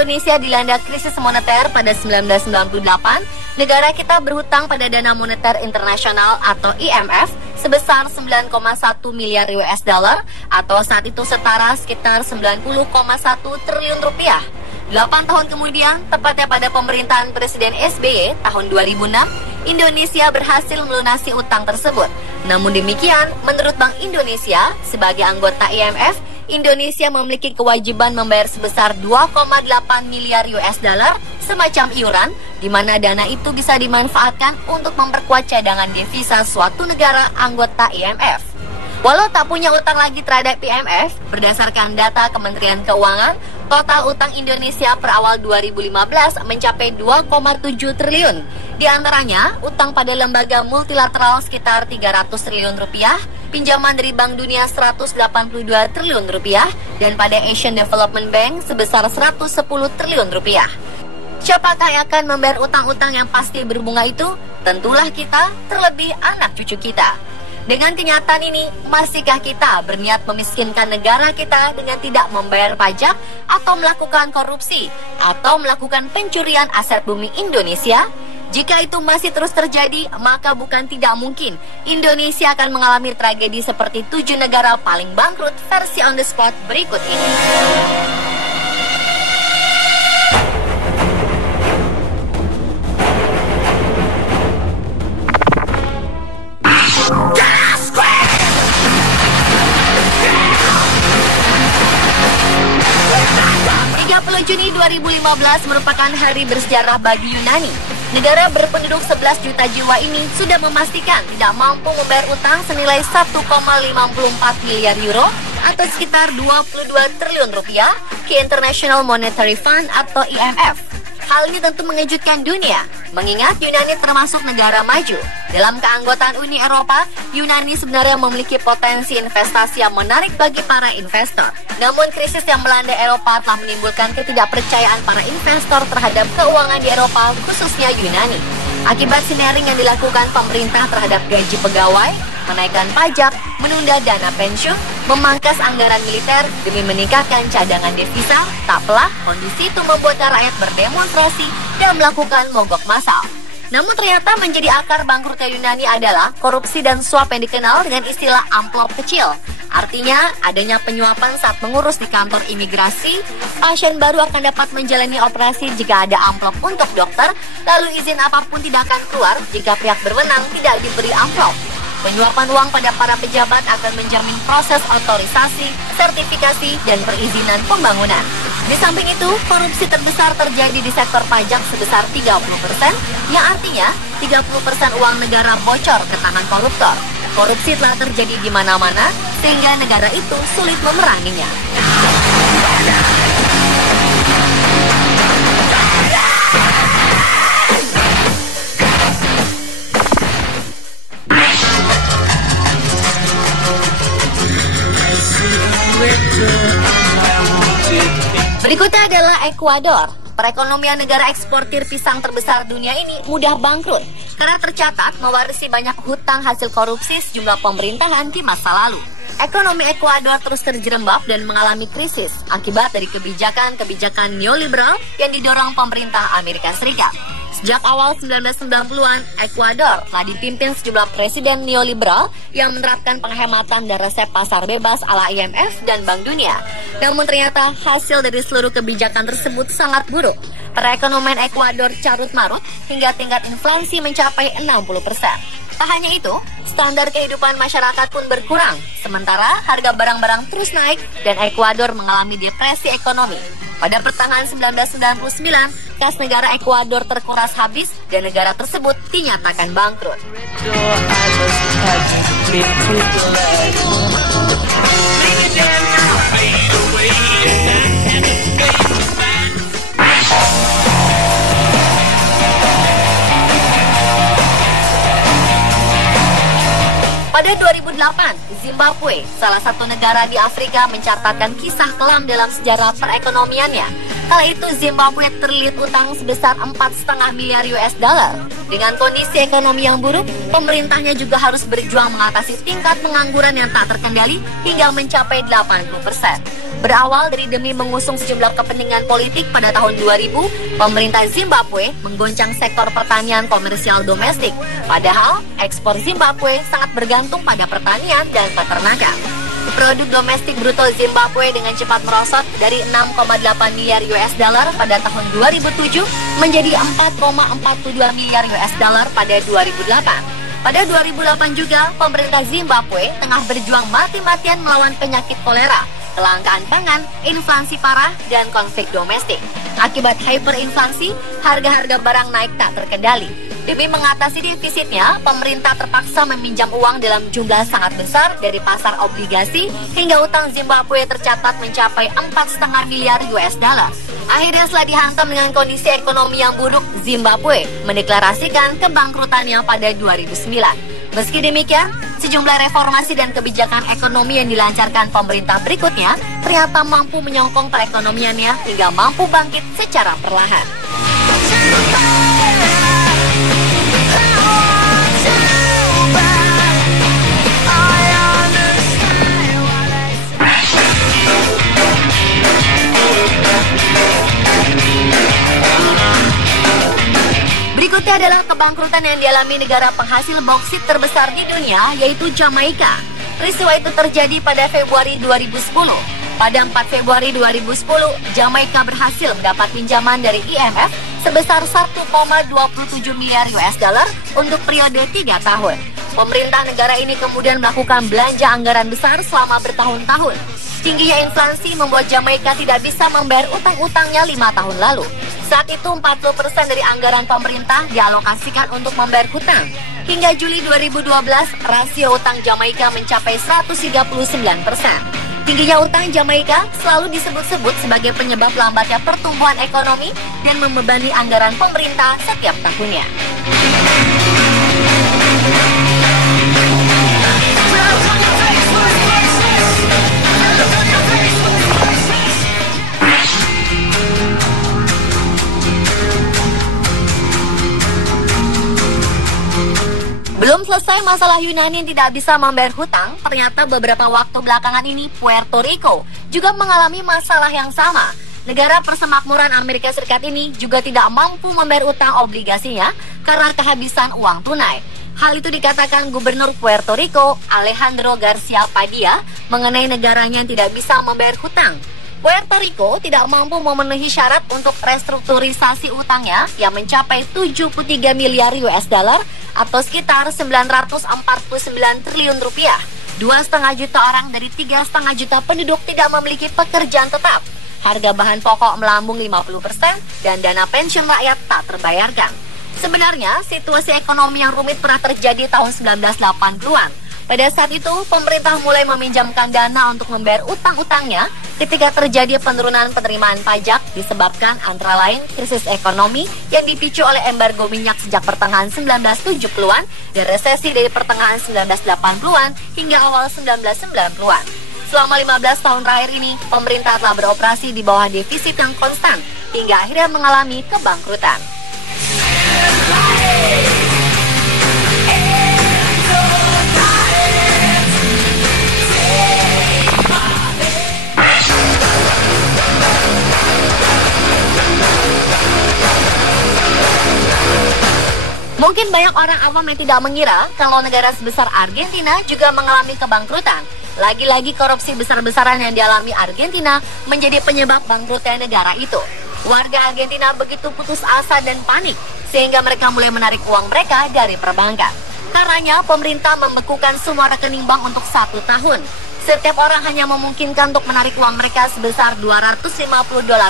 Indonesia dilanda krisis moneter pada 1998, negara kita berhutang pada Dana Moneter Internasional atau IMF sebesar 9,1 miliar US dollar atau saat itu setara sekitar 90,1 triliun rupiah. 8 tahun kemudian, tepatnya pada pemerintahan Presiden SBY tahun 2006, Indonesia berhasil melunasi utang tersebut. Namun demikian, menurut Bank Indonesia, sebagai anggota IMF, Indonesia memiliki kewajiban membayar sebesar 2,8 miliar US dollar semacam iuran, di mana dana itu bisa dimanfaatkan untuk memperkuat cadangan devisa suatu negara anggota IMF. Walau tak punya utang lagi terhadap IMF, berdasarkan data Kementerian Keuangan, total utang Indonesia per awal 2015 mencapai 2,7 triliun. Di antaranya, utang pada lembaga multilateral sekitar 300 triliun rupiah, pinjaman dari Bank Dunia 182 triliun rupiah, dan pada Asian Development Bank sebesar 110 triliun rupiah. Siapakah yang akan membayar utang-utang yang pasti berbunga itu? Tentulah kita, terlebih anak cucu kita. Dengan kenyataan ini, masihkah kita berniat memiskinkan negara kita dengan tidak membayar pajak atau melakukan korupsi atau melakukan pencurian aset bumi Indonesia? Jika itu masih terus terjadi, maka bukan tidak mungkin Indonesia akan mengalami tragedi seperti 7 negara paling bangkrut versi on the spot berikut ini. Juni 2015 merupakan hari bersejarah bagi Yunani. Negara berpenduduk 11 juta jiwa ini sudah memastikan tidak mampu membayar utang senilai 1,54 miliar euro atau sekitar 22 triliun rupiah ke International Monetary Fund atau IMF. Hal ini tentu mengejutkan dunia, mengingat Yunani termasuk negara maju. Dalam keanggotaan Uni Eropa, Yunani sebenarnya memiliki potensi investasi yang menarik bagi para investor. Namun krisis yang melanda Eropa telah menimbulkan ketidakpercayaan para investor terhadap keuangan di Eropa, khususnya Yunani. Akibat sinergi yang dilakukan pemerintah terhadap gaji pegawai, menaikkan pajak, menunda dana pensiun, memangkas anggaran militer demi meningkatkan cadangan devisa, tak pelak kondisi itu membuat rakyat berdemonstrasi dan melakukan mogok massal. Namun ternyata menjadi akar bangkrutnya Yunani adalah korupsi dan suap yang dikenal dengan istilah amplop kecil. Artinya, adanya penyuapan saat mengurus di kantor imigrasi, pasien baru akan dapat menjalani operasi jika ada amplop untuk dokter, lalu izin apapun tidak akan keluar jika pihak berwenang tidak diberi amplop. Penyuapan uang pada para pejabat akan menjamin proses otorisasi, sertifikasi, dan perizinan pembangunan. Di samping itu, korupsi terbesar terjadi di sektor pajak sebesar 30%, yang artinya 30% uang negara bocor ke tangan koruptor. Korupsi telah terjadi di mana-mana, sehingga negara itu sulit memeranginya. Berikutnya adalah Ekuador. Perekonomian negara eksportir pisang terbesar dunia ini mudah bangkrut karena tercatat mewarisi banyak hutang hasil korupsi sejumlah pemerintahan di masa lalu. Ekonomi Ekuador terus terjerembab dan mengalami krisis akibat dari kebijakan neoliberal yang didorong pemerintah Amerika Serikat. Sejak awal 1990-an, Ekuador telah dipimpin sejumlah presiden neoliberal yang menerapkan penghematan dan resep pasar bebas ala IMF dan Bank Dunia. Namun ternyata hasil dari seluruh kebijakan tersebut sangat buruk. Perekonomian Ekuador carut-marut hingga tingkat inflasi mencapai 60%. Tak hanya itu, standar kehidupan masyarakat pun berkurang, sementara harga barang-barang terus naik dan Ekuador mengalami depresi ekonomi. Pada pertengahan 1999, kas negara Ekuador terkuras habis dan negara tersebut dinyatakan bangkrut. Pada 2008, Zimbabwe, salah satu negara di Afrika, mencatatkan kisah kelam dalam sejarah perekonomiannya. Kala itu Zimbabwe terlilit utang sebesar 4,5 miliar US dollar. Dengan kondisi ekonomi yang buruk, pemerintahnya juga harus berjuang mengatasi tingkat pengangguran yang tak terkendali hingga mencapai 80%. Berawal dari demi mengusung sejumlah kepentingan politik pada tahun 2000, pemerintah Zimbabwe menggoncang sektor pertanian komersial domestik. Padahal, ekspor Zimbabwe sangat bergantung pada pertanian dan peternakan. Produk domestik bruto Zimbabwe dengan cepat merosot dari 6,8 miliar US dollar pada tahun 2007 menjadi 4,42 miliar US dollar pada 2008. Pada 2008 juga, pemerintah Zimbabwe tengah berjuang mati-matian melawan penyakit kolera, kelangkaan pangan, inflasi parah, dan konflik domestik. Akibat hyperinflasi, harga-harga barang naik tak terkendali. Demi mengatasi defisitnya, pemerintah terpaksa meminjam uang dalam jumlah sangat besar dari pasar obligasi hingga utang Zimbabwe tercatat mencapai 4,5 miliar US dollar. Akhirnya setelah dihantam dengan kondisi ekonomi yang buruk, Zimbabwe mendeklarasikan kebangkrutannya pada 2009. Meski demikian, sejumlah reformasi dan kebijakan ekonomi yang dilancarkan pemerintah berikutnya ternyata mampu menyokong perekonomiannya hingga mampu bangkit secara perlahan. Berikutnya adalah kebangkrutan yang dialami negara penghasil bauksit terbesar di dunia, yaitu Jamaika. Peristiwa itu terjadi pada Februari 2010. Pada 4 Februari 2010, Jamaika berhasil mendapat pinjaman dari IMF sebesar 1,27 miliar US dollar untuk periode 3 tahun. Pemerintah negara ini kemudian melakukan belanja anggaran besar selama bertahun-tahun. Tingginya inflasi membuat Jamaika tidak bisa membayar utang-utangnya 5 tahun lalu. Saat itu 40% dari anggaran pemerintah dialokasikan untuk membayar hutang. Hingga Juli 2012, rasio utang Jamaika mencapai 139%. Tingginya utang Jamaika selalu disebut-sebut sebagai penyebab lambatnya pertumbuhan ekonomi dan membebani anggaran pemerintah setiap tahunnya. Belum selesai masalah Yunani yang tidak bisa membayar hutang, ternyata beberapa waktu belakangan ini Puerto Rico juga mengalami masalah yang sama. Negara persemakmuran Amerika Serikat ini juga tidak mampu membayar utang obligasinya karena kehabisan uang tunai. Hal itu dikatakan Gubernur Puerto Rico, Alejandro Garcia Padilla, mengenai negaranya yang tidak bisa membayar hutang. Puerto Rico tidak mampu memenuhi syarat untuk restrukturisasi utangnya yang mencapai 73 miliar US dollar atau sekitar 949 triliun rupiah. 2,5 juta orang dari 3,5 juta penduduk tidak memiliki pekerjaan tetap. Harga bahan pokok melambung 50% dan dana pensiun rakyat tak terbayarkan. Sebenarnya, situasi ekonomi yang rumit pernah terjadi tahun 1980-an. Pada saat itu, pemerintah mulai meminjamkan dana untuk membayar utang-utangnya ketika terjadi penurunan penerimaan pajak disebabkan antara lain krisis ekonomi yang dipicu oleh embargo minyak sejak pertengahan 1970-an dan resesi dari pertengahan 1980-an hingga awal 1990-an. Selama 15 tahun terakhir ini, pemerintah telah beroperasi di bawah defisit yang konstan hingga akhirnya mengalami kebangkrutan. Mungkin banyak orang awam yang tidak mengira kalau negara sebesar Argentina juga mengalami kebangkrutan. Lagi-lagi korupsi besar-besaran yang dialami Argentina menjadi penyebab bangkrutnya negara itu. Warga Argentina begitu putus asa dan panik, sehingga mereka mulai menarik uang mereka dari perbankan. Karenanya, pemerintah membekukan semua rekening bank untuk 1 tahun. Setiap orang hanya memungkinkan untuk menarik uang mereka sebesar $250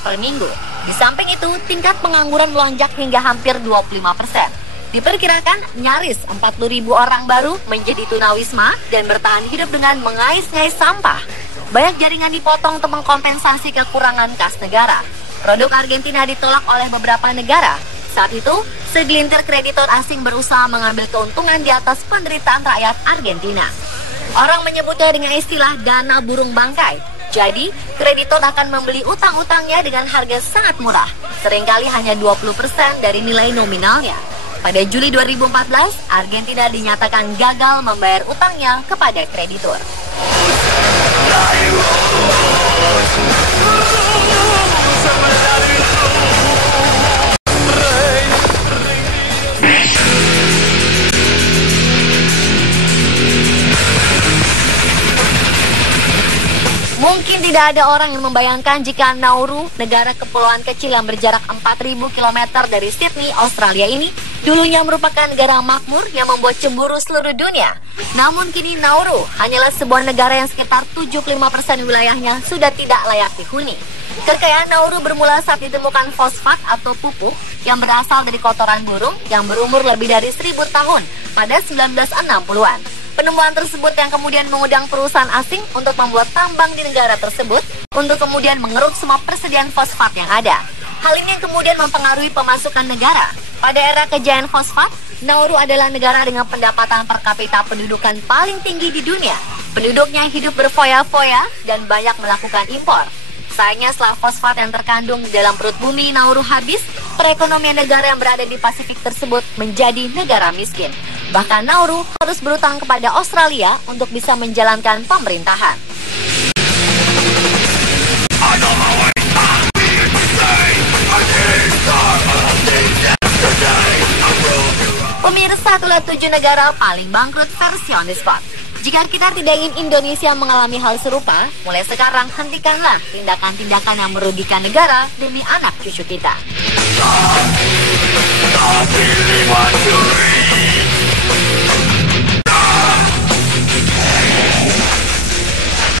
per minggu. Di samping itu, tingkat pengangguran melonjak hingga hampir 25%. Diperkirakan nyaris 40.000 orang baru menjadi tunawisma dan bertahan hidup dengan mengais-ngais sampah. Banyak jaringan dipotong untuk mengkompensasi kekurangan kas negara. Produk Argentina ditolak oleh beberapa negara. Saat itu, segelintir kreditor asing berusaha mengambil keuntungan di atas penderitaan rakyat Argentina. Orang menyebutnya dengan istilah dana burung bangkai. Jadi, kreditor akan membeli utang-utangnya dengan harga sangat murah, seringkali hanya 20% dari nilai nominalnya. Pada Juli 2014, Argentina dinyatakan gagal membayar utangnya kepada kreditur. Mungkin tidak ada orang yang membayangkan jika Nauru, negara kepulauan kecil yang berjarak 4.000 km dari Sydney, Australia ini, dulunya merupakan negara makmur yang membuat cemburu seluruh dunia. Namun kini Nauru hanyalah sebuah negara yang sekitar 75% wilayahnya sudah tidak layak dihuni. Kekayaan Nauru bermula saat ditemukan fosfat atau pupuk yang berasal dari kotoran burung yang berumur lebih dari 1.000 tahun pada 1960-an. Penemuan tersebut yang kemudian mengundang perusahaan asing untuk membuat tambang di negara tersebut untuk kemudian mengeruk semua persediaan fosfat yang ada. Hal ini yang kemudian mempengaruhi pemasukan negara. Pada era kejayaan fosfat, Nauru adalah negara dengan pendapatan per kapita pendudukan paling tinggi di dunia. Penduduknya hidup berfoya-foya dan banyak melakukan impor. Sayangnya setelah fosfat yang terkandung di dalam perut bumi Nauru habis, perekonomian negara yang berada di Pasifik tersebut menjadi negara miskin. Bahkan Nauru harus berutang kepada Australia untuk bisa menjalankan pemerintahan. Pemirsa, itulah 7 negara paling bangkrut versi On The Spot. Jika kita tidak ingin Indonesia mengalami hal serupa, mulai sekarang hentikanlah tindakan-tindakan yang merugikan negara demi anak cucu kita.